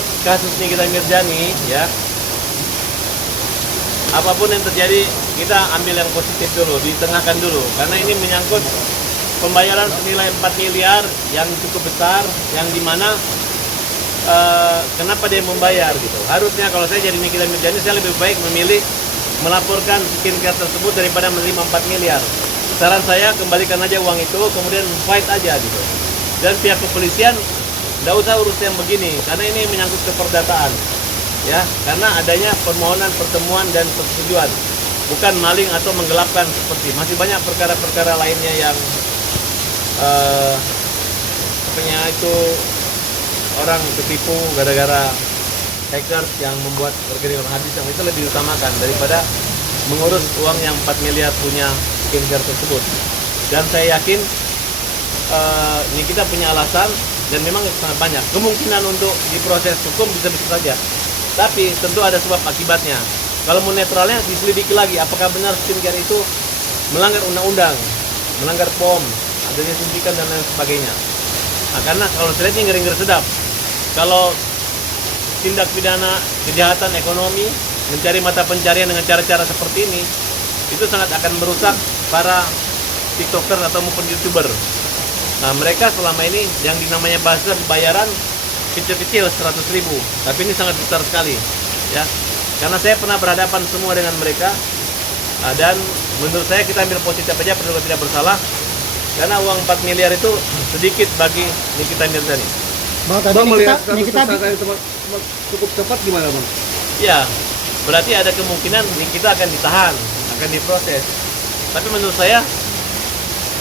menyangkut kasus Nikita Mirzani, ya, apapun yang terjadi kita ambil yang positif dulu, ditengahkan dulu, karena ini menyangkut pembayaran senilai 4 miliar yang cukup besar, yang dimana kenapa dia membayar gitu. Harusnya kalau saya jadi Nikita Mirzani, saya lebih baik memilih melaporkan skincare tersebut daripada menerima 4 miliar. Saran saya, kembalikan aja uang itu, kemudian fight aja gitu. Dan pihak kepolisian tidak usah urus yang begini, karena ini menyangkut keperdataan, ya, karena adanya permohonan pertemuan dan persetujuan, bukan maling atau menggelapkan seperti masih banyak perkara-perkara lainnya yang itu orang ketipu gara-gara hackers yang membuat rekening orang habis, yang itu lebih utamakan daripada mengurus uang yang 4 miliar punya skincare tersebut. Dan saya yakin ini kita punya alasan, dan memang sangat banyak kemungkinan untuk diproses hukum, bisa-bisa saja, tapi tentu ada sebab akibatnya. Kalau mau netralnya, diselidiki lagi apakah benar skincare itu melanggar undang-undang, melanggar POM, adanya suntikan dan lain sebagainya. Nah, karena kalau saya lihat ini ngeri-ngeri sedap. Kalau tindak pidana kejahatan ekonomi mencari mata pencarian dengan cara-cara seperti ini, itu sangat akan merusak para tiktoker atau maupun youtuber. Nah, mereka selama ini yang dinamanya buzzer bayaran kecil-kecil 100.000, tapi ini sangat besar sekali, ya. Karena saya pernah berhadapan semua dengan mereka, dan menurut saya kita ambil positif aja, perlu tidak bersalah, karena uang 4 miliar itu sedikit bagi Nikita Mirzani. Bang, tadi melihat Nikita cukup cepat gimana, Bang? Ya, berarti ada kemungkinan Nikita akan ditahan, akan diproses. Tapi menurut saya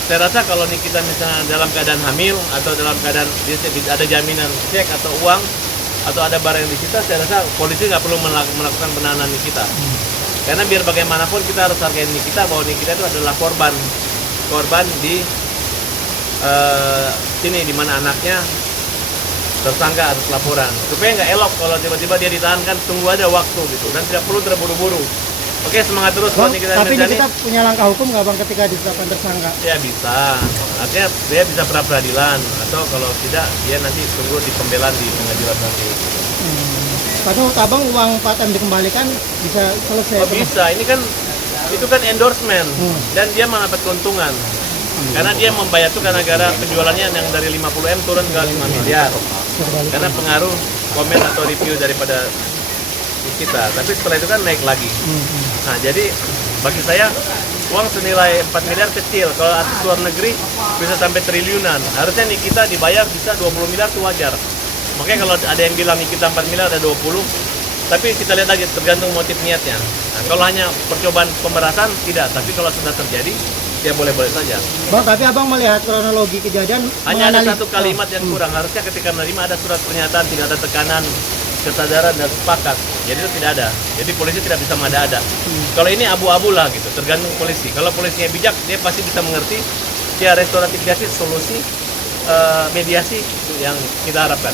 rasa kalau Nikita misalnya dalam keadaan hamil atau dalam keadaan ada jaminan cek atau uang atau ada barang yang disita, saya rasa polisi nggak perlu melakukan penahanan Nikita. Karena biar bagaimanapun kita harus hargai Nikita, bahwa Nikita itu adalah korban di sini, di mana anaknya tersangka atas laporan. Supaya nggak elok kalau tiba-tiba dia ditahan, kan tunggu aja waktu gitu, dan tidak perlu terburu-buru. Oke, semangat terus Bang, Nikita tapi Mirzani. Nikita punya langkah hukum nggak Bang ketika ditetapkan tersangka? Ya bisa, artinya dia bisa pra peradilan, atau kalau tidak dia nanti tunggu di pembelaan di pengadilan nanti. Tapi menurut Abang uang 4M dikembalikan bisa selesai? Oh bisa, ini kan itu kan endorsement, dan dia mendapat keuntungan. Karena dia membayar itu karena gara penjualannya yang dari 50M turun ke 5 miliar. Karena pengaruh komen atau review daripada kita, tapi setelah itu kan naik lagi. Nah, jadi bagi saya uang senilai 4 miliar kecil. Kalau artis luar negeri bisa sampai triliunan. Harusnya nih kita dibayar bisa 20 miliar itu wajar. Makanya kalau ada yang bilang nih kita 4 miliar ada 20, tapi kita lihat lagi tergantung motif niatnya. Nah, kalau hanya percobaan pemerasan tidak, tapi kalau sudah terjadi ya boleh-boleh saja. Bang, tapi Abang melihat kronologi kejadian Hanya ada satu kalimat yang kurang. Harusnya ketika menerima ada surat pernyataan, tidak ada tekanan, kesadaran dan sepakat. Jadi itu tidak ada. Jadi polisi tidak bisa mengada-ada. Kalau ini abu-abu lah gitu, tergantung polisi. Kalau polisinya bijak, dia pasti bisa mengerti. Ya, restoratif justice solusi mediasi yang kita harapkan.